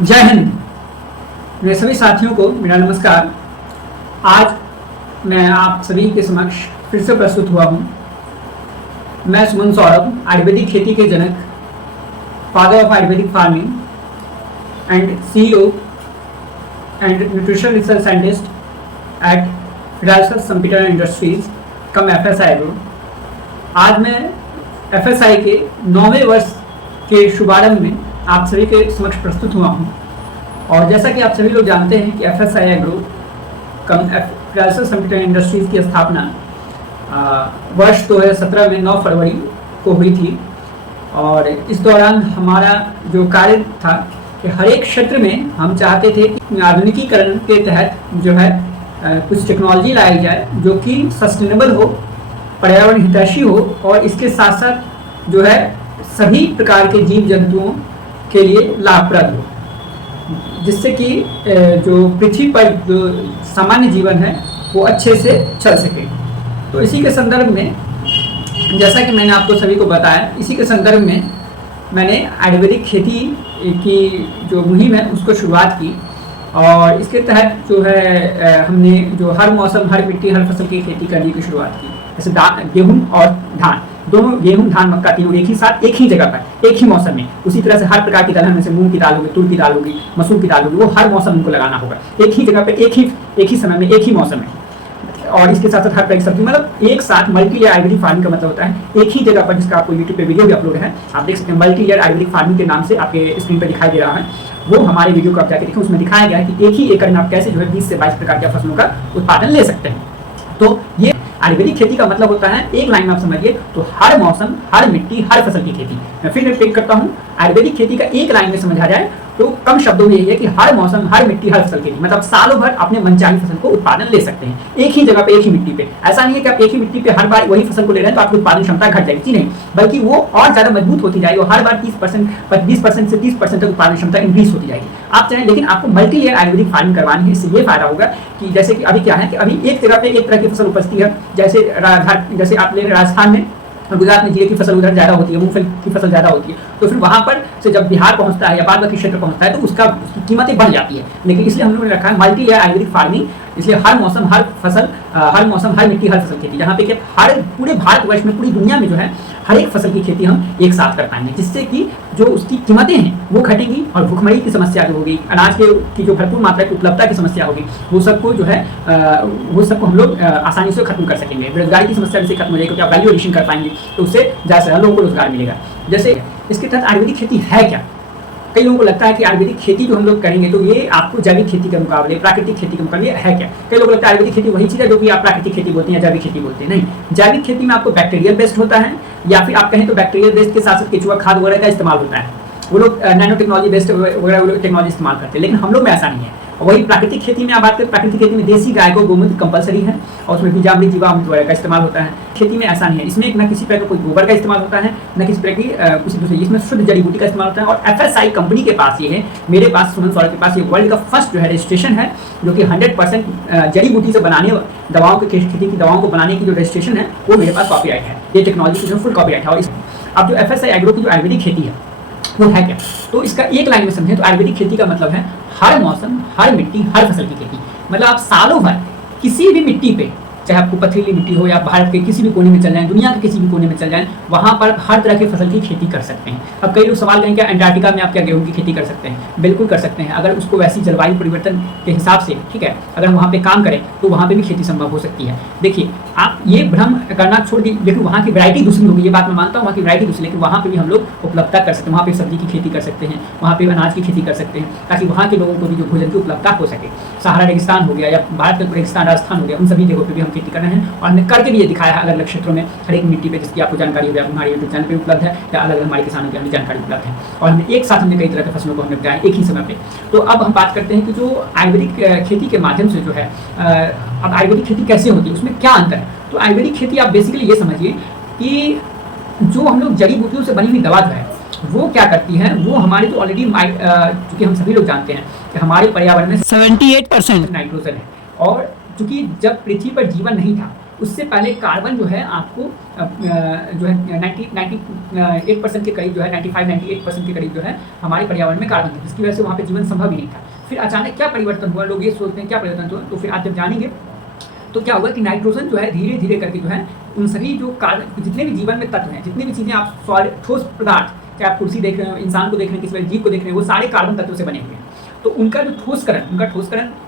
जय हिंद। मेरे सभी साथियों को मेरा नमस्कार। आज मैं आप सभी के समक्ष फिर से प्रस्तुत हुआ हूँ। मैं सुमन सौरभ, आयुर्वेदिक खेती के जनक, father of Ayurvedic farming and CEO and nutrition research scientist at फिडाल्सस computer industries cum FSI agro. आज मैं FSI के 9वें वर्ष के शुभारंभ में आप सभी के समक्ष प्रस्तुत हुआ हूँ। और जैसा कि आप सभी लोग जानते हैं कि FSI एग्रो कम फिडाल्सस कंप्यूटर इंडस्ट्रीज की स्थापना वर्ष 2017 में 9 फरवरी को हुई थी। और इस दौरान हमारा जो कार्य था कि हर एक क्षेत्र में हम चाहते थे कि आधुनिकीकरण के तहत जो है कुछ टेक्नोलॉजी लाई जाए जो कि सस्टेनेबल हो, पर्यावरण हितैषी हो और इसके साथ साथ जो है सभी प्रकार के जीव जंतुओं के लिए लाभप्रद हो, जिससे कि जो पृथ्वी पर जो सामान्य जीवन है वो अच्छे से चल सके। तो इसी के संदर्भ में, जैसा कि मैंने आपको सभी को बताया, इसी के संदर्भ में मैंने आयुर्वेदिक खेती की जो मुहिम है उसको शुरुआत की। और इसके तहत जो है हमने जो हर मौसम, हर मिट्टी, हर फसल की खेती करने की शुरुआत की। जैसे गेहूं और धान, दोनों गेहूं, धान, मक्का तीनों एक ही साथ एक ही जगह पर एक ही मौसम में। उसी तरह से हर प्रकार की दलहन में से मूंग की दाल होगी, तुर की दाल होगी, मसूर की दाल होगी, वो हर मौसम उनको लगाना होगा एक ही जगह पे, एक ही समय में, एक ही मौसम में। और इसके साथ साथ हर तरह की सब्जी, मतलब एक साथ मल्टी लेयर आयुर्वेदिक फार्मिंग का मतलब होता है एक ही जगह पर, जिसका आपको यूट्यूब पे वीडियो भी अपलोड है, आप देख सकते हैं। मल्टी लेयर आयुर्वेदिक फार्मिंग के नाम से आपके स्क्रीन पर दिखाई दे रहा है, वो हमारे वीडियो को आप जाकर देखें। उसमें दिखाया गया है कि एक ही एकड़ में आप कैसे जो है 20 से 22 प्रकार के फसलों का उत्पादन ले सकते हैं। तो ये आयुर्वेदिक खेती का मतलब होता है, एक लाइन में आप समझिए तो हर मौसम, हर मिट्टी, हर फसल की खेती। मैं फिर रिपीट करता हूँ, आयुर्वेदिक खेती का एक लाइन में समझा जाए तो कम शब्दों में यही है कि हर मौसम, हर मिट्टी, हर फसल खेती, मतलब सालों भर अपने मनचाही फसल को उत्पादन ले सकते हैं एक ही जगह पे, एक ही मिट्टी पे। ऐसा नहीं है कि आप एक ही मिट्टी पे हर बार वही फसल को ले रहे हैं तो आपकी उत्पादन क्षमता घट जाएगी, नहीं, बल्कि वो और ज्यादा मजबूत होती जाएगी और हर बार 20% से 30% तक उत्पादन क्षमता इंक्रीज होती जाएगी। आप चाहें, लेकिन आपको मल्टी लेयर आयुर्वेदिक फार्मिंग करवानी है। इससे ये फायदा होगा कि जैसे कि अभी क्या है कि अभी एक जगह पे एक तरह की फसल उपजती है, जैसे आप ले राजस्थान में, गुजरात में जीरे की फसल उधर ज़्यादा होती है, मूंगफली की फसल ज़्यादा होती है, तो फिर वहाँ पर से जब बिहार पहुँचता है या बाद बाकी क्षेत्र पहुँचता है तो उसकी कीमतें बढ़ जाती है। लेकिन इसलिए हम लोगों ने रखा है मल्टी लेयर आयुर्वेदिक फार्मिंग, इसलिए हर मौसम, हर फसल, हर मौसम, हर मिट्टी, हर फसल खेती, जहाँ पे कि हर पूरे भारतवर्ष में, पूरी दुनिया में जो है हर एक फसल की खेती हम एक साथ कर पाएंगे, जिससे कि जो उसकी कीमतें हैं वो घटेगी और भूखमरी की समस्या जो होगी, अनाज की जो भरपूर मात्रा की उपलब्धता की समस्या होगी, वो सबको जो है वो सबको हम लोग आसानी से खत्म कर सकेंगे। बेरोजगारी की समस्या भी खत्म हो जाएगी क्योंकि आप वैल्यू एडिशन कर पाएंगे, तो उससे ज़्यादा से ज़्यादा लोगों को रोजगार मिलेगा। जैसे इसके तहत आयुर्वेदिक खेती है क्या? कई लोगों को लगता है कि आयुर्वेदिक खेती जो हम लोग करेंगे तो ये आपको जैविक खेती के मुकाबले, प्राकृतिक खेती के मुकाबले है क्या? कई लोगों को लगता है आयुर्वेदिक खेती वही चीज़ है जो कि आप प्राकृतिक खेती बोलते हैं या जैविक खेती बोलते हैं। नहीं, जैविक खेती में आपको बैक्टीरियल बेस्ड होता है, या फिर आप कहें तो बैक्टीरियल बेस्ड के साथ साथ केचुआ खाद वगैरह का इस्तेमाल होता है। वो लोग नैनो टेक्नोलॉजी बेस्ड वगैरह टेक्नोलॉजी इस्तेमाल करते हैं, लेकिन हम लोग में ऐसा नहीं है। वही प्राकृतिक खेती में आप बात करें, प्राकृतिक खेती में देसी गाय को गोमूत्र कंपलसरी है और उसमें बीजामृत, जीवामृत वगैरह का इस्तेमाल होता है। खेती में ऐसा नहीं है, इसमें न किसी प्रकार का कोई गोबर का इस्तेमाल होता है, न किसी प्रकार की किसी दूसरे, इसमें शुद्ध जड़ी बूटी का इस्तेमाल होता है। और FSI कंपनी के पास ये है, मेरे पास, सुमन सौरभ के पास ये वर्ल्ड का फर्स्ट जो है रजिस्ट्रेशन है, जो कि 100% जड़ी बूटी से बनाने दवाओं की खेती की दवाओं को बनाने की जो रजिस्ट्रेशन है वो मेरे पास कॉपीराइट है। ये टेक्नोलॉजी की जो फुल कॉपीराइट है। और अब जो FSI एग्रो की जो आयुर्वेदिक खेती है वो है क्या? तो इसका एक लाइन में समझें तो आयुर्वेदिक खेती का मतलब है हर मौसम, हर मिट्टी, हर फसल की खेती। मतलब आप सालों भर किसी भी मिट्टी पे, चाहे आपको पथरीली मिट्टी हो या भारत के किसी भी कोने में चल जाए, दुनिया के किसी भी कोने में चल जाए, वहाँ पर हर तरह की फसल की खेती कर सकते हैं। अब कई लोग सवाल करेंगे क्या अंटार्कटिका में आप क्या गेहूं की खेती कर सकते हैं? बिल्कुल कर सकते हैं, अगर उसको वैसी जलवायु परिवर्तन के हिसाब से, ठीक है, अगर हम वहाँ पे काम करें तो वहाँ पे भी खेती संभव हो सकती है। देखिए, आप ये भ्रम करना छोड़ दी, लेकिन वहाँ की वैरायटी दूसरी होगी, ये बात मैं मानता हूँ, वहाँ की वैरायटी दूसरी, लेकिन वहाँ पे भी हम लोग उपलब्धता कर सकते हैं। वहाँ पे सब्जी की खेती कर सकते हैं, वहाँ पे अनाज की खेती कर सकते हैं, ताकि वहाँ के लोगों को भी जो भोजन की उपलब्धता हो सके। सहारा रेगिस्तान हो गया या भारत का रेगिस्तान राजस्थान हो गया, उन सभी जगहों पर भी हम खेती कर रहे हैं और हमने करके भी ये दिखाया है अलग अलग क्षेत्रों में, हर एक मिट्टी पे, जिसकी आपको जानकारी होगी, हमारे यूट्यूब चैनल पे उपलब्ध है, या अलग अलग हमारे किसानों की हमें जानकारी उपलब्ध है। और हमने एक साथ हमने कई तरह के फसलों को हमने लगाया एक ही समय पे। तो अब हम बात करते हैं कि जो आयुर्वेदिक खेती के माध्यम से जो है, अब आयुर्वेदिक खेती कैसे होती है, उसमें क्या अंतर है? तो आयुर्वेदिक खेती आप बेसिकली ये समझिए कि जो हम लोग जड़ी बूटियों से बनी हुई दवा जो है वो क्या करती है, वो हमारे जो ऑलरेडी, चूँकि हम सभी लोग जानते हैं कि हमारे पर्यावरण में 78% नाइट्रोजन है, और चूँकि जब पृथ्वी पर जीवन नहीं था उससे पहले कार्बन जो है आपको जो है 98% के करीब जो है 95-98% के करीब जो है हमारे पर्यावरण में कार्बन था, जिसकी वजह से वहाँ पे जीवन संभव ही नहीं था। फिर अचानक क्या परिवर्तन हुआ, लोग ये सोचते हैं क्या परिवर्तन हुआ, तो फिर आप जब जानेंगे तो क्या हुआ कि नाइट्रोजन जो है धीरे धीरे करके जो है उन सभी जो कार्बन जितने भी जीवन में तत्व हैं, जितनी भी चीज़ें आप सॉलिड ठोस पदार्थ, चाहे आप कुर्सी देख रहे हो, इंसान को देख रहे हैं, किसी जीव को देख रहे हैं, वो सारे कार्बन तत्व से बने हुए हैं। तो उनका जो ठोसकरण,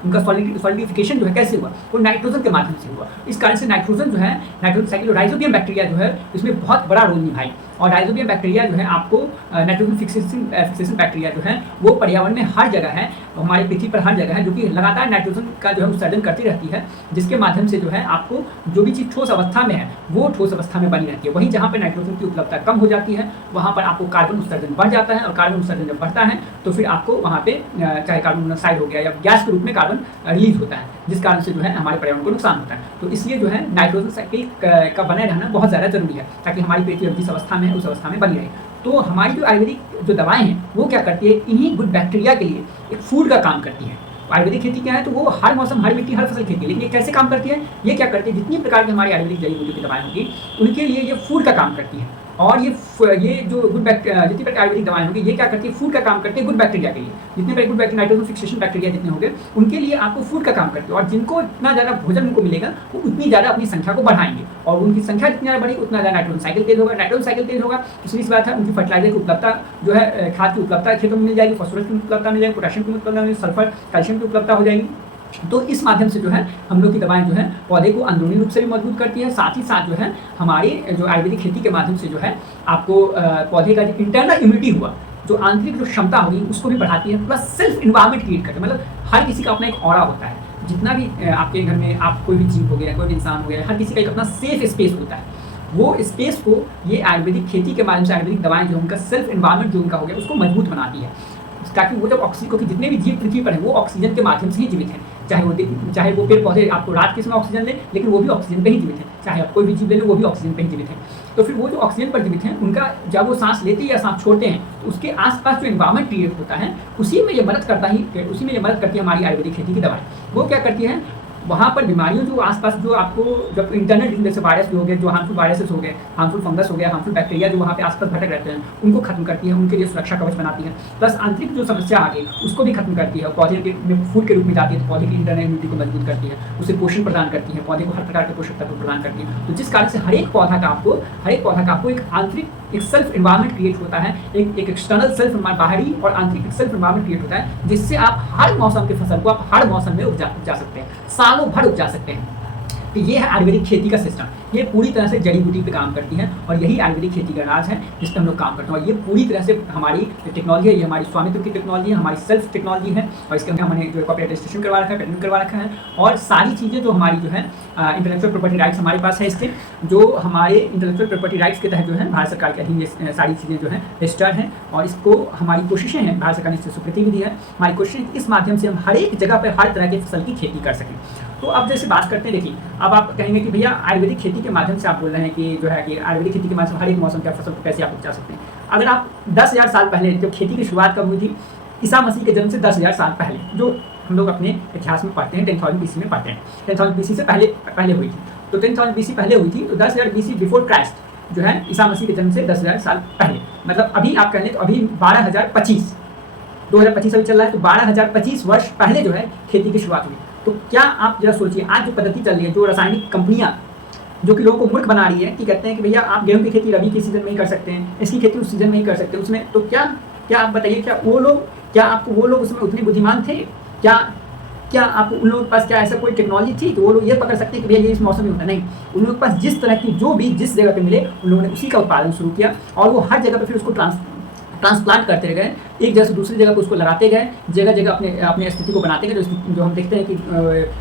उनका सॉलिडिफिकेशन जो है कैसे हुआ, वो नाइट्रोजन के माध्यम से हुआ। इस कारण से नाइट्रोजन जो है, नाइट्रोजन साइकिल राइजोबियम बैक्टीरिया जो है इसमें बहुत बड़ा रोल निभाई। और राइजोबियम बैक्टीरिया जो है आपको नाइट्रोजन फिक्सेशन बैक्टीरिया जो है वो पर्यावरण में हर जगह है, हमारी पृथ्वी पर हर जगह है, जो कि लगातार नाइट्रोजन का जो है उत्सर्जन करती रहती है, जिसके माध्यम से जो है आपको जो भी चीज़ ठोस अवस्था में है वो ठोस अवस्था में बनी रहती है। वहीं जहाँ पर नाइट्रोजन की उपलब्धता कम हो जाती है वहाँ पर आपको कार्बन उत्सर्जन बढ़ जाता है, और कार्बन उत्सर्जन जब बढ़ता है तो फिर आपको वहाँ पे चाहे कार्बन मोनोऑक्साइड हो गया या गैस के रूप में कार्बन रिलीज होता है, जिस कारण से जो है हमारे पर्यावरण को नुकसान होता है। तो इसलिए जो है नाइट्रोजन साइकिल का बने रहना बहुत ज़्यादा जरूरी है, ताकि हमारी पृथ्वी जिस अवस्था में है उस अवस्था में बनी रहे। तो हमारी जो आयुर्वेदिक जो दवाएं हैं वो क्या करती है, इन्हीं गुड बैक्टीरिया के लिए एक फूड का काम करती है। आयुर्वेदिक खेती क्या है, तो वो हर मौसम, हर मिट्टी, हर फसल खेती है, लेकिन ये कैसे काम करती है, ये क्या करती है, जितनी प्रकार की हमारी आयुर्वेदिक जड़ी बूटी की दवाएं होंगी उनके लिए ये फूड का काम करती है। और ये जो गुड बैक्टीरिया, जितनी प्रकार आयुर्वेदिक दवाएं होंगी ये क्या करती है, फूड का काम करती है गुड बैक्टीरिया के लिए। जितने प्रकार good bacteria, nitrogen fixation bacteria जितने होंगे उनके लिए आपको फूड का काम करती है। और जिनको इतना ज़्यादा भोजन उनको मिलेगा वो उतनी ज़्यादा अपनी संख्या को बढ़ाएंगे, और उनकी संख्या जितनी ज़्यादा बढ़ेगी उतना ज़्यादा नाइट्रोजन साइकिल तेज होगा। नाइट्रोजन साइकिल तेज होगा तो सीधी सी बात है, उनकी फर्टिलाइजर की उपलब्धता जो है, खाद की उपलब्धता खेतों में मिल जाएगी, फॉस्फोरस की उपलब्धता मिल जाएगी, पोटेशियम की उपलब्धता मिल जाएगी, सल्फर कैल्शियम की उपलब्धता हो जाएगी। तो इस माध्यम से जो है हम लोग की दवाएं जो है पौधे को अंदरूनी रूप से भी मजबूत करती है, साथ ही साथ जो है हमारी जो आयुर्वेदिक खेती के माध्यम से जो है आपको पौधे का जो इंटरनल इम्यूनिटी हुआ, जो आंतरिक जो क्षमता होगी उसको भी बढ़ाती है, प्लस सेल्फ इन्वायरमेंट क्रिएट करती है। मतलब हर किसी का अपना एक ऑरा होता है, जितना भी आपके घर में आप कोई भी जीव हो गया, कोई भी इंसान हो गया, हर किसी का एक अपना सेफ स्पेस होता है। वो स्पेस को ये आयुर्वेदिक खेती के माध्यम से आयुर्वेदिक दवाएं जो उनका सेल्फ इन्वायरमेंट जो उनका हो गया उसको मजबूत बनाती है, ताकि वो जब ऑक्सीजन, क्योंकि जितने भी जीव पृथ्वी पर है वो ऑक्सीजन के माध्यम से ही जीवित हैं। चाहे वो पेड़ पौधे आपको रात के समय ऑक्सीजन लें, लेकिन वो भी ऑक्सीजन पे ही जीवित हैं। चाहे आप कोई भी जीव ले लो वो भी ऑक्सीजन पे ही जीवित हैं। तो फिर वो जो ऑक्सीजन पर जीवित हैं उनका जब वो सांस लेते हैं या सांस छोड़ते हैं तो उसके आसपास जो एनवायरमेंट क्रिएट होता है उसी में ये मदद करती है हमारी आयुर्वेदिक खेती की दवाएं। वो क्या करती है, वहाँ पर बीमारियों जो आसपास जो आपको जब इंटरनल जैसे वायरस भी हो गए, जो हार्मफुल वायरसेस हो गए, हार्मफुल फंगस हो गया, हार्मफुल बैक्टीरिया जो वहाँ पे आसपास भटक रहते हैं उनको खत्म करती है, उनके लिए सुरक्षा कवच बनाती है। प्लस आंतरिक जो समस्या आ गई उसको भी खत्म करती है, पौधे के फूड के रूप में जाती है, तो पौधे की इंटरनल इम्यूनिटी को मजबूत करती है, उसे पोषण प्रदान करती है, पौधे को हर प्रकार के पोषक तत्व प्रदान करती है। तो जिस कारण से हर एक पौधा का आपको एक आंतरिक एक सेल्फ इन्वायरमेंट क्रिएट होता है, एक एक्सटर्नल सेल्फ, बाहरी और आंतरिक एक सेल्फ इन्वायरमेंट क्रिएट होता है, जिससे आप हर मौसम के फसल को आप हर मौसम में उपजा सकते हैं, सालों भर उपजा सकते हैं। तो ये है आयुर्वेदिक खेती का सिस्टम। ये पूरी तरह से जड़ी बूटी पे काम करती है और यही आयुर्वेदिक खेती का राज है जिस पर हम लोग काम करते हैं। और ये पूरी तरह से हमारी टेक्नोलॉजी है, ये हमारी स्वामित्व की टेक्नोलॉजी है, हमारी सेल्फ टेक्नोलॉजी है, और इसके अंदर हमने जो कॉपीराइट रजिस्ट्रेशन करवा रखा है, पेटेंट करवा रखा है, और सारी चीज़ें जो हमारी जो है इंटेलेक्चुअल प्रॉपर्टी राइट्स हमारे पास है। इसके जो हमारे इंटेलेक्चुअल प्रॉपर्टी राइट्स के तहत जो है भारत सरकार के अधीन ये सारी चीज़ें जो है रजिस्टर्ड हैं, और इसको हमारी कोशिशें हैं, भारत सरकार ने इससे स्वीकृति भी दी है। हमारी कोशिश इस माध्यम से हम हर एक जगह पर हर तरह की फसल की खेती कर सकें। तो अब जैसे बात करते हैं, देखिए अब आप कहेंगे कि भैया आयुर्वेदिक खेती के माध्यम से आप बोल रहे हैं कि जो है कि आयुर्वेदिक खेती के माध्यम से हर एक मौसम की फसल को कैसे आप उपजा सकते हैं। अगर आप 10,000 साल पहले जब खेती की शुरुआत कब हुई थी, ईसा मसीह के जन्म से 10,000 साल पहले, जो हम लोग अपने इतिहास में पढ़ते हैं 10,000 BC में पढ़ते हैं, 10,000 BC से पहले हुई थी। तो 10,000 BC पहले हुई थी, तो 10,000 BC बिफोर क्राइस्ट जो है ईसा मसीह के जन्म से 10,000 साल पहले, मतलब अभी आप कह लें तो अभी 12,025 2025 अभी चल रहा है, तो 12,025 वर्ष पहले जो है खेती की शुरुआत हुई। तो क्या आप जरा सोचिए, आज जो पद्धति चल रही है, जो रासायनिक कंपनियां जो कि लोगों को मूर्ख बना रही है कि कहते हैं कि भैया आप गेहूं की खेती रबी के सीजन में ही कर सकते हैं, इसकी खेती उस सीजन में ही कर सकते हैं, उसमें तो क्या आप बताइए, क्या वो लोग उसमें उतने बुद्धिमान थे? क्या आप उन लोगों के पास क्या ऐसा कोई टेक्नोलॉजी थी कि वो लोग ये पकड़ सकते हैं कि भैया ये इस मौसम में होता नहीं? उन लोगों के पास जिस तरह की जो भी जिस जगह पे मिले उन लोगों ने उसी का उत्पादन शुरू किया, और वो हर जगह पे फिर उसको ट्रांसप्लांट करते गए, एक जगह से दूसरी जगह पर उसको लगाते गए, जगह जगह अपने स्थिति को बनाते गए। जो हम देखते हैं कि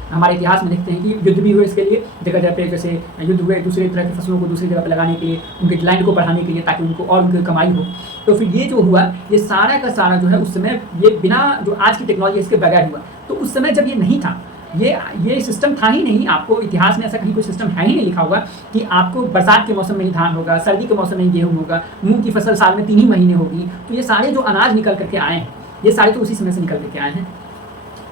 हमारे इतिहास में देखते हैं कि युद्ध भी हुए इसके लिए, जगह जगह पे जैसे युद्ध हुए दूसरे तरह की फसलों को दूसरी जगह पर लगाने के लिए, उनके लैंड को बढ़ाने के लिए, ताकि उनको और उनकी कमाई हो। तो फिर ये जो हुआ, ये सारा का सारा जो है उस समय ये बिना जो आज की टेक्नोलॉजी इसके बगैर हुआ। तो उस समय जब ये नहीं था, ये सिस्टम था ही नहीं, आपको इतिहास में ऐसा कहीं कोई सिस्टम है ही नहीं लिखा हुआ कि आपको बरसात के मौसम में ही धान होगा, सर्दी के मौसम में ही गेहूँ होगा, मूंग की फसल साल में 3 ही महीने होगी। तो ये सारे जो अनाज निकल करके आए हैं, ये सारे तो उसी समय से निकल करके आए हैं।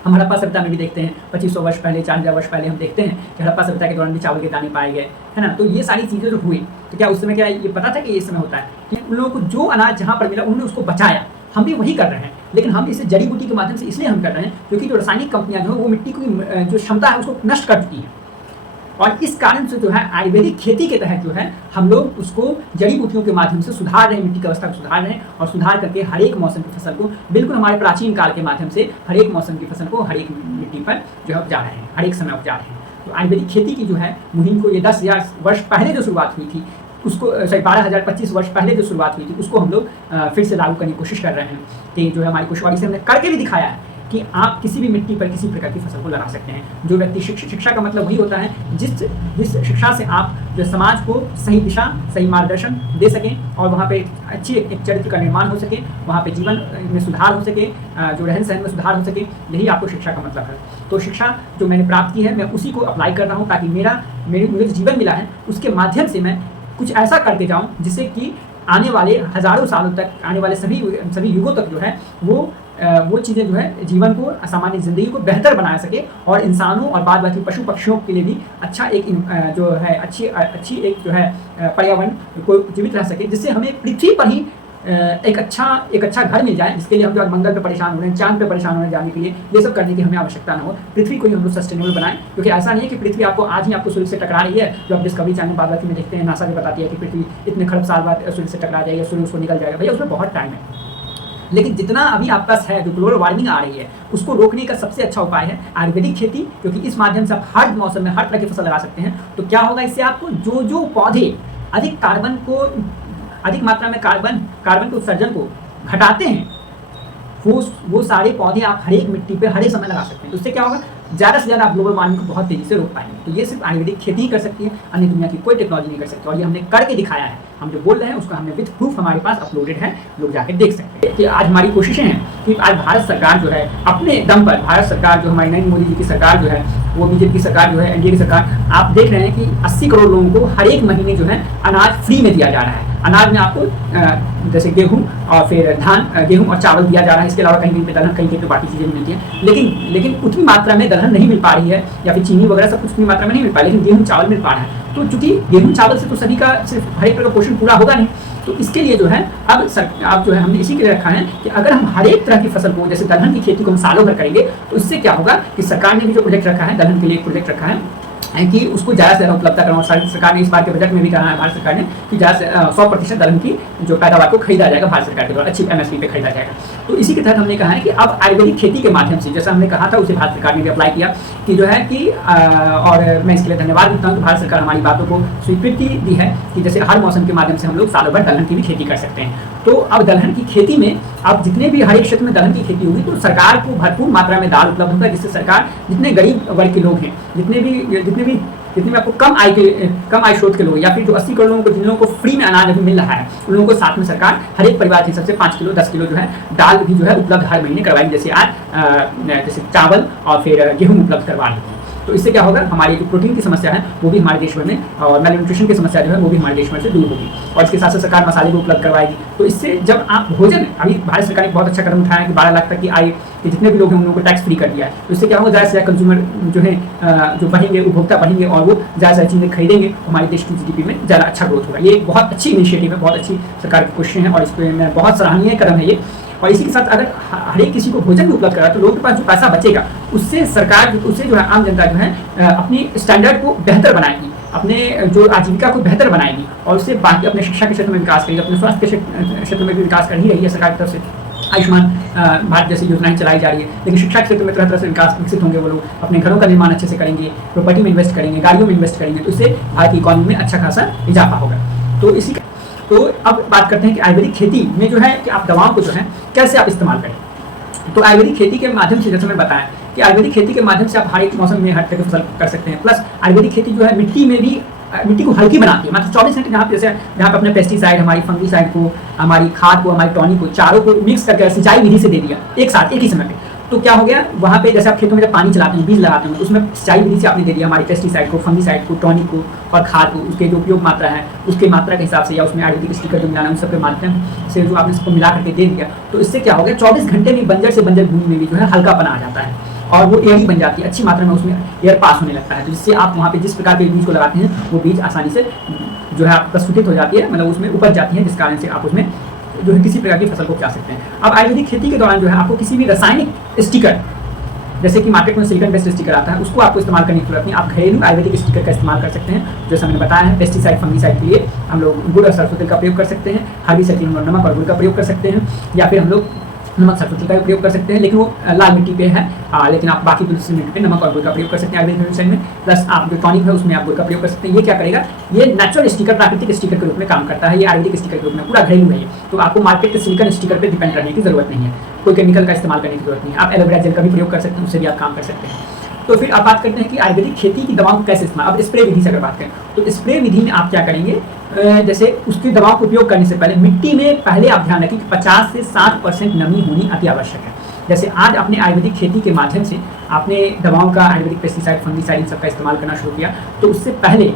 हम हड़प्पा सभ्यता में भी देखते हैं 2500 वर्ष पहले 4000 वर्ष पहले हम देखते हैं कि हड़प्पा सभ्यता के दौरान भी चावल के दाने पाए गए, है ना। तो ये सारी चीज़ें जो हुई, तो क्या उस समय क्या ये पता था कि ये समय होता है कि उन लोगों को जो अनाज जहाँ पर मिला उन्होंने उसको बचाया। हम भी वही कर रहे हैं, लेकिन हम इसे जड़ी बूटी के माध्यम से इसलिए हम कर रहे हैं क्योंकि जो रासायनिक कंपनियां जो है वो मिट्टी की जो क्षमता है उसको नष्ट कर चुकी है। और इस कारण से जो है आयुर्वेदिक खेती के तहत जो है हम लोग उसको जड़ी बूटियों के माध्यम से सुधार रहे हैं, मिट्टी की अवस्था को सुधार रहे हैं और सुधार करके हर एक मौसम की फसल को बिल्कुल हमारे प्राचीन काल के माध्यम से हर एक मौसम की फसल को हर एक मिट्टी पर जो है उपजा रहे हैं, हर एक समय उपजा रहे हैं। तो आयुर्वेदिक खेती की जो है मुहिम को ये 10,000 वर्ष पहले जो शुरुआत हुई थी उसको 12,025 वर्ष पहले जो शुरुआत हुई थी उसको हम लोग फिर से लागू करने की कोशिश कर रहे हैं। कि जो है हमारी कोशिश से हमने करके भी दिखाया है कि आप किसी भी मिट्टी पर किसी प्रकार की फसल को लगा सकते हैं। जो व्यक्ति शिक्षा का मतलब वही होता है जिस शिक्षा से आप जो समाज को सही दिशा सही मार्गदर्शन दे सकें और वहाँ पे अच्छी एक चरित्र का निर्माण हो सके, वहाँ पे जीवन में सुधार हो सके, जो रहन सहन में सुधार हो सके, यही आपको शिक्षा का मतलब है। तो शिक्षा जो मैंने प्राप्त की है मैं उसी को अप्लाई कर रहा हूँ ताकि मुझे जो जीवन मिला है उसके माध्यम से मैं कुछ ऐसा करते जाऊँ जिससे कि आने वाले हज़ारों सालों तक, आने वाले सभी युगों तक जो है वो चीज़ें जो है जीवन को, सामान्य ज़िंदगी को बेहतर बना सके और इंसानों और बाद बाकी पशु पक्षियों के लिए भी अच्छा एक जो है अच्छी एक जो है पर्यावरण को जीवित रह सके, जिससे हमें पृथ्वी पर ही एक अच्छा घर मिल जाए, जिसके लिए हम जो आज मंगल पे परेशान हो रहे हैं, चांद पे परेशान होने जाने के लिए ये सब करने की हमें आवश्यकता ना हो। पृथ्वी को ही हम लोग सस्टेनेबल बनाएं, क्योंकि ऐसा नहीं है कि पृथ्वी आज ही आपको सूर्य से टकरा रही है। जो आप डिस्कवरी चैनल बाद बाकी में देखते हैं, नासा भी बताती है कि पृथ्वी इतने खरब साल बाद सूर्य से टकरा जाएगी, सूर्य उसको निकल जाएगा। भैया उसमें बहुत टाइम है, लेकिन जितना अभी आपके पास है, जो ग्लोबल वार्मिंग आ रही है उसको रोकने का सबसे अच्छा उपाय है आयुर्वेदिक खेती, क्योंकि इस माध्यम से आप हर मौसम में हर तरह की फसल लगा सकते हैं। तो क्या होगा, इससे आपको जो पौधे अधिक मात्रा में कार्बन के उत्सर्जन को घटाते हैं वो सारे पौधे आप हर एक मिट्टी पे हर एक समय लगा सकते हैं। तो इससे क्या होगा, ज़्यादा से ज़्यादा आप ग्लोबल वार्मिंग को बहुत तेज़ी से रोक पाएंगे। तो ये सिर्फ आयुर्वेदिक खेती ही कर सकती है, अन्य दुनिया की कोई टेक्नोलॉजी नहीं कर सकती, और ये हमने करके दिखाया है। हम जो बोल रहे हैं उसका हमने विद प्रूफ हमारे पास अपलोडेड है, लोग जाके देख सकते हैं। कि आज हमारी कोशिशें हैं कि आज भारत सरकार जो है अपने दम पर, भारत सरकार जो हमारी नरेंद्र मोदी जी की सरकार जो है, वो बीजेपी की सरकार जो है, एनडीए की सरकार, आप देख रहे हैं कि 80 करोड़ लोगों को हर एक महीने जो है अनाज फ्री में दिया जा रहा है। अनाज में आपको जैसे गेहूं और फिर धान, गेहूं और चावल दिया जा रहा है। इसके अलावा कहीं पे दलहन, कहीं पे बाकी चीज़ें मिलती हैं, लेकिन उतनी मात्रा में दलहन नहीं मिल पा रही है, या फिर चीनी वगैरह सब कुछ उतनी मात्रा में नहीं मिल पा रही, लेकिन गेहूं चावल मिल पा रहा है। तो चूंकि गेहूं चावल से तो सभी का सिर्फ हर एक तरह का पोषण पूरा होगा नहीं, तो इसके लिए जो है अब जो है हमने इसी के लिए रखा है कि अगर हम हर एक तरह की फसल को, जैसे दलहन की खेती को हम सालों भर करेंगे, तो इससे क्या होगा कि सरकार ने भी जो प्रोजेक्ट रखा है, दलहन के लिए एक प्रोजेक्ट रखा है कि उसको ज़्यादा से ज़्यादा उपलब्ध करना। और सरकार ने इस बार के बजट में भी कहा है, भारत सरकार ने, कि ज़्यादा से 100% दलहन की जो पैदावार को खरीदा जाएगा भारत सरकार के द्वारा, अच्छी MSP पे खरीदा जाएगा। तो इसी के तहत हमने कहा है कि अब आयुर्वेदिक खेती के माध्यम से, जैसा हमने कहा था उसे भारत सरकार ने भी अप्लाई किया कि जो है कि और मैं इसके लिए धन्यवाद देता हूँ कि भारत सरकार हमारी बातों को स्वीकृति दी है कि जैसे हर मौसम के माध्यम से हम लोग सालों भर दलहन की भी खेती कर सकते हैं। तो अब दलहन की खेती में अब जितने भी हर एक क्षेत्र में दलहन की खेती होगी तो सरकार को भरपूर मात्रा में दाल उपलब्ध होगा, जिससे सरकार जितने गरीब वर्ग के लोग हैं, जितने भी आपको कम आय स्रोत के लोग, या फिर जो 80 करोड़ लोगों को, जिन लोगों को फ्री में अनाज अभी मिल रहा है, उन लोगों को साथ में सरकार हर एक परिवार के हिसाब से 5 किलो 10 किलो जो है दाल भी जो है उपलब्ध हर महीने करवाएगी, जैसे आज जैसे चावल और फिर गेहूं उपलब्ध करवा रही है। तो इससे क्या होगा, हमारी जो प्रोटीन की समस्या है वो भी हमारे देश भर में, और मेल न्यूट्रिशन की समस्या जो है वो भी हमारे देश भर से दूर होगी। और इसके साथ साथ सरकार मसाले भी उपलब्ध करवाएगी। तो इससे जब आप भोजन, अभी भारत सरकार ने बहुत अच्छा कदम उठाया है कि 12 लाख तक की आय के जितने भी लोग हैं उन लोगों को टैक्स फ्री कर दिया है। तो इससे क्या होगा, ज़्यादा से ज़्यादा कंज्यूमर जो है जो बढ़ेंगे, उपभोक्ता बढ़ेंगे, और वो ज़्यादा से ज़्यादा चीज़ें खरीदेंगे, हमारे देश की GDP में ज़्यादा अच्छा ग्रोथ होगा। ये एक बहुत अच्छी इनिशिएटिव है, बहुत अच्छी सरकार की कोशिशें हैं, और इस पर मैं बहुत सराहनीय कदम है ये। और इसी के साथ अगर हर एक किसी को भोजन भी उपलब्ध करा तो लोगों के पास जो पैसा बचेगा उससे सरकार, उससे जो है आम जनता जो है अपनी स्टैंडर्ड को बेहतर बनाएगी, अपने जो आजीविका को बेहतर बनाएगी, और उससे बाकी अपने शिक्षा के क्षेत्र में विकास करेगी, अपने स्वास्थ्य के क्षेत्र में भी विकास कर ही रही है सरकार की तरफ से। आयुष्मान भारत जैसी योजनाएं चलाई जा रही है, लेकिन शिक्षा क्षेत्र में तरह तरह से विकास विकसित होंगे। वो लोग अपने घरों का निर्माण अच्छे से करेंगे, प्रॉपर्टी में इन्वेस्ट करेंगे, गाड़ियों में इन्वेस्ट करेंगे, तो इससे भारत की इकॉनमी में अच्छा खासा इजाफा होगा। तो अब बात करते हैं कि आयुर्वेदिक खेती में जो है कि आप दवाओं को जो है कैसे आप इस्तेमाल करें। तो आयुर्वेदिक खेती के माध्यम से, जैसे मैं बताया कि आयुर्वेदिक खेती के माध्यम से आप हर एक मौसम में हर तरह की फसल कर सकते हैं। प्लस आयुर्वेदिक खेती जो है मिट्टी को हल्की बनाती है, मतलब 24 घंटे जहाँ पे अपने पेस्टिसाइड, हमारी फंगीसाइड को, हमारी खाद को, हमारी टॉनिक को, चारों को मिक्स करके सिंचाई विधि से दे दिया एक साथ एक ही समय पे। तो क्या हो गया, वहाँ पे जैसे आप खेतों में जब पानी चलाते हैं, बीज लगाते हैं, उसमें सिंचाई विधि से आपने दे दिया हमारी पेस्टिसाइड को, फंगीसाइड को, टॉनिक को और खाद को, उसके जो उपयोग मात्रा है उसकी मात्रा के हिसाब से, या उसमें आयुर्वेदिक स्टिकर जो मिलाना है उन सबके माध्यम से जो आपने सबको मिला करके दे दिया। तो इससे क्या हो गया, 24 घंटे में बंजर से बंजर भूमि में भी जो है हल्कापन आ जाता है। और वो एयर बन जाती है, अच्छी मात्रा में उसमें एयर पास होने लगता है, तो जिससे आप वहाँ पे जिस प्रकार के बीज को लगाते हैं वो बीज आसानी से जो है आप प्रस्फुटित हो जाती है, मतलब उसमें उपज जाती है, जिस कारण से आप उसमें जो है किसी प्रकार की फसल को उपजा सकते हैं। अब आयुर्वेदिक खेती के दौरान जो है आपको किसी भी रासायनिक स्टिकर, जैसे कि मार्केट में सिलिकॉन बेस्ड स्टिकर आता है, उसको आपको इस्तेमाल करने की जरूरत नहीं। आप घरेलू आयुर्वेदिक स्टिकर का इस्तेमाल कर सकते हैं। जैसा मैंने बताया है, पेस्टिसाइड फंगीसाइड के लिए हम लोग गुड़ और सरसों तेल का प्रयोग कर सकते हैं, हर्बिसाइड के लिए नमक और गुड़ का प्रयोग कर सकते हैं, या फिर हम लोग नमक सरसों तेल का प्रयोग कर सकते हैं, लेकिन वो लाल मिट्टी पे है, लेकिन आप बाकी दूसरी मिट्टी पे नमक और गुड़ का प्रयोग कर सकते हैं आयुर्वेदिक मेडिसिन में। प्लस आप जो टॉनिक है उसमें आप गुड़ का प्रयोग कर सकते हैं। ये क्या करेगा, ये नेचुरल स्टिकर, प्राकृतिक स्टिकर के रूप में काम करता है, ये आयुर्वेदिक स्टिकर के रूप में पूरा घरेलू है। तो आपको मार्केट के सिलिकॉन स्टिकर पर डिपेंड करने की जरूरत नहीं है, कोई केमिकल का इस्तेमाल करने की जरूरत नहीं है। आप एलोवेरा जेल का भी प्रयोग कर सकते हैं, उससे भी आप काम कर सकते हैं। तो फिर आप बात करते हैं कि आयुर्वेदिक खेती की दवाओं को कैसे इस्तेमाल, अब स्प्रे विधि से अगर बात करें तो स्प्रे विधि में आप क्या करेंगे, जैसे उसकी दवाओं का उपयोग करने से पहले मिट्टी में पहले आप ध्यान रखें कि 50 से 60% नमी होनी अति आवश्यक है। जैसे आज आपने आयुर्वेदिक खेती के माध्यम से आपने दवाओं का, आयुर्वेदिक पेस्टिसाइड फंगीसाइड इन सब का इस्तेमाल करना शुरू किया, तो उससे पहले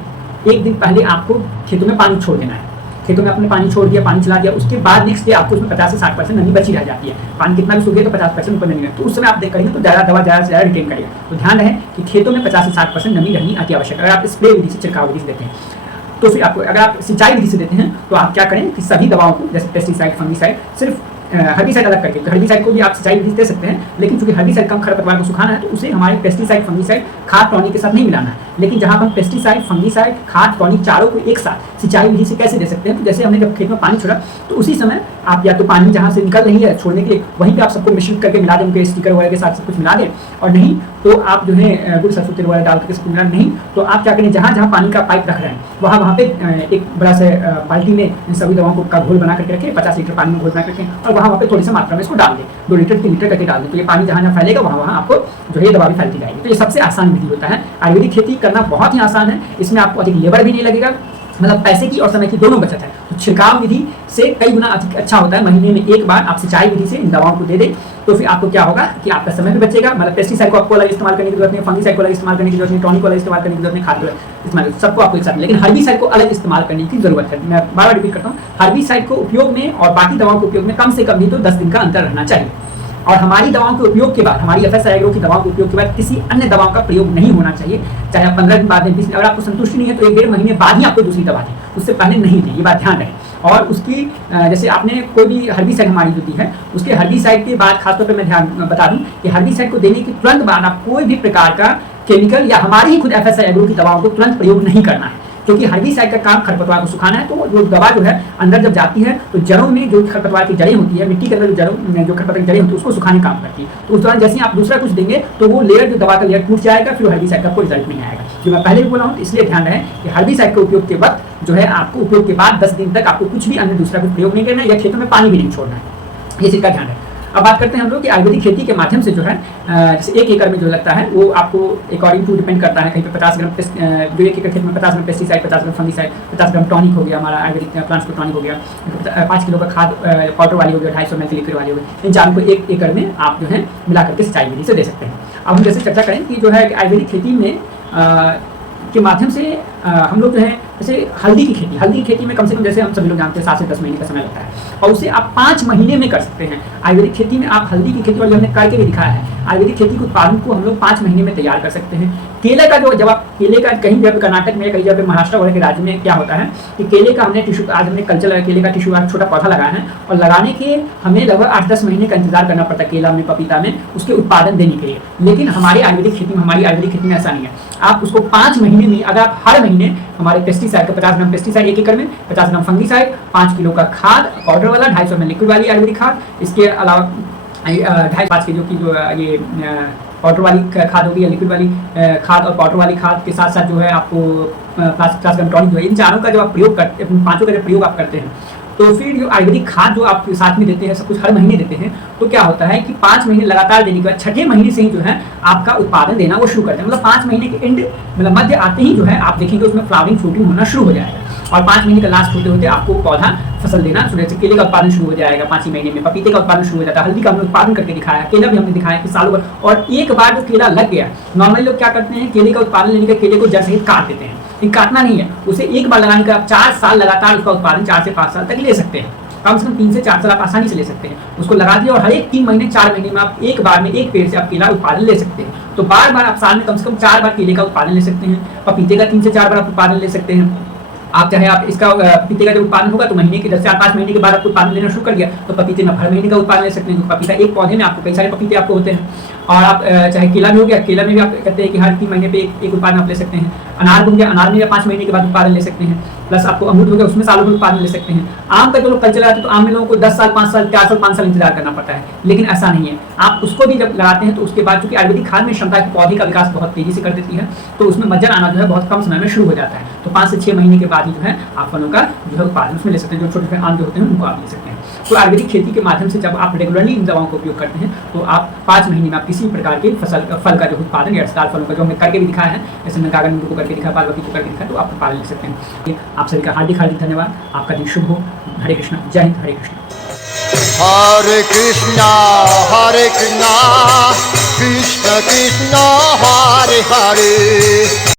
एक दिन पहले आपको खेतों में पानी छोड़ देना है। खेतों में आपने पानी छोड़ दिया, पानी चला दिया, उसके बाद नेक्स्ट डे आपको उसमें 50 से 60% नमी बची रह जाती है। पानी कितना भी सूख गया तो 50% ऊपर नमी है, तो उस समय आप देख करेंगे तो ज़्यादा दवा ज़्यादा से ज़्यादा रिटेन करेगा। तो ध्यान रहे कि खेतों में 50 से 60% नमी रहनी अति आवश्यक है। अगर आप स्प्रे विधि से, छिड़काव विधि से देते हैं, तो फिर आपको, अगर आप सिंचाई विधि से देते हैं तो आप क्या करें कि सभी दवाओं को, जैसे पेस्टिसाइड फंगीसाइड, सिर्फ हर्बिसाइड अलग करके, तो हर्बिसाइड को भी आप सिंचाई विधि दे सकते हैं, लेकिन चूंकि हर्बिसाइड कम खरपतवार को सुखाना है तो उसे हमारे पेस्टिसाइड फंगीसाइड खाद टॉनिक के साथ नहीं मिलाना है। लेकिन जहां हम पेस्टिसाइड फंगीसाइड खाद टॉनिक चारों को एक साथ सिंचाई विधि से कैसे दे सकते हैं, तो जैसे हमने जब खेत में पानी छोड़ा तो उसी समय आप या तो पानी जहां से निकल रही है छोड़ने के लिए वहीं पे आप सबको मिश्रित करके मिला दें, उनके स्टिकर वगैरह के साथ सब कुछ मिला दें, और नहीं तो आप जो है गुड़ सरसों तेल वगैरह डाल करके मिला, नहीं तो आप क्या करें, जहाँ जहाँ पानी का पाइप रख रहे हैं वहाँ पे एक बड़ा सा बाल्टी में इन सभी दवाओं को का घोल बना करके रखें, 50 लीटर पानी में घोल बना करके, और वहाँ पे थोड़ी सी मात्रा में इसको डाल दें, 2 लीटर 3 लीटर करके डाल दें, तो ये पानी जहाँ जहाँ फैलेगा वहाँ आपको जो है ये दवा भी फैलती जाएगी। तो ये सबसे आसान विधि होता है। आयुर्वेदिक खेती करना बहुत ही आसान है, इसमें आपको अधिक लेबर भी नहीं लगेगा, मतलब पैसे की और समय की दोनों बचत है। तो छिड़काव विधि से कई गुना अधिक अच्छा होता है। महीने में एक बार आप सिंचाई विधि से इन दवाओं को दे दें, तो फिर आपको क्या होगा कि आपका समय भी बचेगा, मतलब पेस्टिसाइड को आपको अलग इस्तेमाल करने की जरूरत नहीं, फंगीसाइड को अलग इस्तेमाल करने की जरूरत नहीं, टॉनिक को अलग इस्तेमाल करने की जरूरत नहीं, खाद को इस्तेमाल, सबको आपको एक साथ, लेकिन हर्बिसाइड को अलग इस्तेमाल करने की जरूरत है। मैं बार बार रिपीट करता हूँ, हर्बिसाइड को उपयोग में और बाकी दवाओं के उपयोग में कम से कम भी तो 10 दिन का अंतर रहना चाहिए। और हमारी दवाओं के उपयोग के बाद, हमारी एफएसआई एग्रो की दवाओं के उपयोग के बाद किसी अन्य दवाओं का प्रयोग नहीं होना चाहिए। चाहे आप 15 दिन बाद में, 20 दिन, अगर आपको संतुष्टि नहीं है तो 1-1.5 महीने बाद ही आपको दूसरी दवा दी, उससे पहले नहीं दी, ये बात ध्यान रहे। और उसकी जैसे आपने कोई भी हर्बिसाइड हमारी जो दी है, उसके हर्बिसाइड के बाद खासतौर पर मैं ध्यान बता दूं कि हर्बिसाइड को देने के तुरंत बाद आप कोई भी प्रकार का केमिकल या हमारी ही खुद एफएसआई एग्रो की दवाओं को तुरंत प्रयोग नहीं करना है, क्योंकि हर्बिसाइड का काम खरपतवार को सुखाना है। तो जो दवा जो है अंदर जब जाती है तो जड़ों में जो खरपतवार की जड़ें होती है, मिट्टी के अंदर जो जड़ों में जो खरपतवार की जड़ें होती है उसको सुखाने काम करती है। तो उस दौरान जैसे ही आप दूसरा कुछ देंगे तो वो लेयर, जो दवा का लेयर टूट जाएगा, फिर हर्बिसाइड का कोई रिजल्ट नहीं आएगा। जो मैं पहले भी बोला हूँ, इसलिए ध्यान रहे कि हर्बिसाइड के उपयोग के वक्त जो है आपको उपयोग के बाद 10 दिन तक आपको कुछ भी अन्य दूसरा कुछ प्रयोग नहीं करना है, या खेतों में पानी भी नहीं छोड़ना है, ये चीज़ का ध्यान है। अब बात करते हैं हम लोग कि आयुर्वेदिक खेती के माध्यम से जो है जैसे 1 एकड़ में जो लगता है वो आपको अकॉर्डिंग टू डिपेंड करता है। कहीं पे 50 ग्राम जो 1 एकड़ खेत में 50 ग्राम पेस्टिसाइड, 50 ग्राम फंगीसाइड, 50 ग्राम टॉनिक हो गया, हमारा आयुर्वेदिक प्लांट्स को टॉनिक हो गया, 5 किलो का खाद पाउडर वाली हो गया, 250 ml लिक्विड वाली हो गई, इन चारों को 1 एकड़ में आप जो है मिला करके सिंचाई विधि से दे सकते हैं। अब हम जैसे चर्चा करें कि जो है आयुर्वेदिक खेती में के माध्यम से हम लोग जो है जैसे हल्दी की खेती में कम से कम, जैसे हम सभी लोग जानते हैं, 7 से 10 महीने का समय लगता है, और उसे आप 5 महीने में कर सकते हैं। आयुर्वेदिक खेती में आप हल्दी की खेती, और हमने करके भी दिखाया है, आयुर्वेदिक खेती के उत्पादन को हम लोग 5 महीने में तैयार कर सकते हैं। केले का जो, जब आप केले का कहीं जब कर्नाटक में, कहीं जब महाराष्ट्र वगैरह के राज्य में क्या होता है कि केले का हमने टिश्यू, आज हमने कल्चर केले का टिश्यू, आज छोटा पौधा लगाया है, और लगाने के हमें लगभग 8-10 महीने का इंतजार करना पड़ता है केला में, पपीता में, उसके उत्पादन देने के लिए। लेकिन हमारी आयुर्वेदिक खेती में ऐसा नहीं है। आप उसको 5 महीने में, अगर आप हर महीने हमारे पेस्टिसाइड का 50 ग्राम पेस्टिसाइड 1 एकड़ में, 50 ग्राम फंगीसाइड, 5 किलो का खाद पाउडर वाला, 250 ml लिक्विड वाली आयुर्वेदिक खाद, इसके अलावा 2.5 किलो की जो ये पाउडर वाली खाद होगी या लिक्विड वाली खाद, और पाउडर वाली खाद के साथ साथ जो है आपको 50 ग्राम टॉनिक जो है, इन चारों का जब आप प्रयोग करते हैं, 5 का जब प्रयोग आप करते हैं, तो फिर जो आयुर्वेदिक खाद जो आप साथ में देते हैं, सब कुछ हर महीने देते हैं, तो क्या होता है कि 5 महीने लगातार देने के बाद 6ठे महीने से ही जो है आपका उत्पादन देना वो शुरू करते हैं। मतलब 5 महीने के एंड, मतलब मध्य आते ही जो है आप देखेंगे उसमें फ्लावरिंग फ्रूटिंग होना शुरू हो जाएगा, और 5 महीने का लास्ट होते होते आपको पौधा फसल देना शुरू। जैसे केले का उत्पादन शुरू हो जाएगा 5 ही महीने में, पपीते का उत्पादन शुरू हो जाता है, हल्दी का हमने उत्पादन करके दिखाया, केला भी हमने दिखाया कि सालों भर। और एक बार जो केला लग गया, नॉर्मली लोग क्या करते हैं, केले का उत्पादन लेने के केले को जड़ सहित काट देते हैं, काटना नहीं है उसे, एक बार लगाने का 4 साल लगातार उसका उत्पादन 4 से 5 साल तक ले सकते हैं। कम से कम 3 से 4 साल आप आसानी से ले सकते हैं। उसको लगा दिया और हर एक 3 महीने 4 महीने में आप एक बार में एक पेड़ से आप केला उत्पादन ले सकते हैं। तो बार बार आप साल में कम से कम 4 बार केले का उत्पादन ले सकते हैं। पपीते का 3 से 4 बार आप उत्पादन ले सकते हैं। आप चाहे आप इसका पपीते का जब उत्पादन होगा तो महीने के 10 से 5 महीने के बाद आपको उत्पादन लेना शुरू कर दिया तो पपीते में हर महीने का उत्पादन ले सकते हैं। पपीता एक पौधे में आपको कई सारे पपीते आपको होते हैं। और आप चाहे केला में हो गया, केला में भी आप कहते हैं कि हर 3 महीने पे एक उत्पादन आप ले सकते हैं। अनार हो गया, अनार में 5 महीने के बाद उत्पादन ले सकते हैं। प्लस आपको अमरूद हो गया, उसमें सालों में उत्पादन ले सकते हैं। आम का जो लोग कल चलाते हैं तो आम में लोगों को 10 साल 5 साल 4 साल 5 साल इंतजार करना पड़ता है, लेकिन ऐसा नहीं है। आप उसको भी जब लगाते हैं तो उसके बाद चूंकि आयुर्वेदिक खाद में क्षमता है पौधे का विकास बहुत तेजी से कर देती है, तो उसमें मज्जर आना जो है बहुत कम समय में शुरू हो जाता है। तो 5 से 6 महीने के बाद ही जो है आप फलों का जो है उत्पादन उसमें ले सकते हैं। जो छोटे छोटे आम जो होते हैं उनको आप ले सकते हैं। तो आयुर्वेदिक खेती के माध्यम से जब आप रेगुलरली इन दवाओं का उपयोग करते हैं तो आप 5 महीने में आप किसी भी प्रकार के फल का जो उत्पादन या रसदार फलों का जो हमने करके भी दिखाया है, जैसे हमने कागज नींबू को करके दिखाया, बालवती को करके दिखाया, तो आप उत्पादन ले सकते हैं। आप सभी का हार्दिक हार्दिक धन्यवाद। आपका दिन शुभ हो। हरे कृष्णा। जय हिंद। हरे Krishna. Hare Krishna, Hare Krishna, Krishna Krishna, Hare Hare.